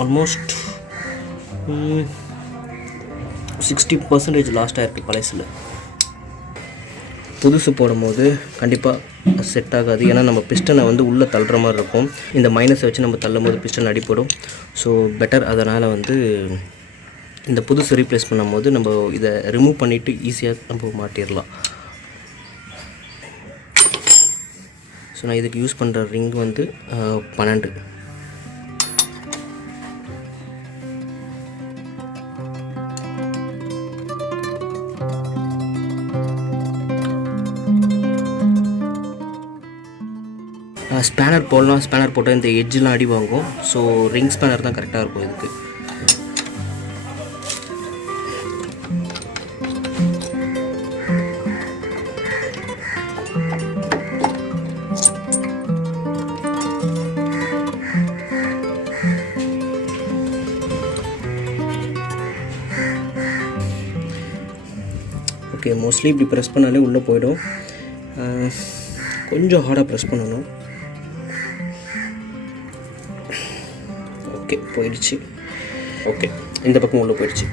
Almost 60% லாஸ்ட்டாக இருக்குது பழசில். புதுசு போடும்போது கண்டிப்பாக செட் ஆகாது. ஏன்னா நம்ம பிஸ்டனை வந்து உள்ளே தள்ளுற மாதிரி இருக்கும். இந்த மைனஸை வச்சு நம்ம தள்ளும் போது பிஸ்டன் அடிப்படும். So better. அதனால் வந்து இந்த புதுசு ரீப்ளேஸ் பண்ணும்போது நம்ம இதை ரிமூவ் பண்ணிவிட்டு ஈஸியாக நம்ம மாட்டிடலாம். ஸோ நான் இதுக்கு யூஸ் பண்ணுற ரிங் வந்து 12. ஸ்பேனர் போடலாம். ஸ்பேனர் போட்டால் இந்த எட்ஜெலாம் அடி வாங்கும். ஸோ ரிங் ஸ்பேனர் தான் கரெக்டாக இருக்கும் இதுக்கு. ஓகே, மோஸ்ட்லி இப்படி ப்ரெஸ் பண்ணாலே உள்ளே போயிடும். கொஞ்சம் ஹார்டாக ப்ரெஸ் பண்ணணும். ஓகே, போயிடுச்சு. ஓகே, இந்த பக்கம் உள்ளே போயிடுச்சு.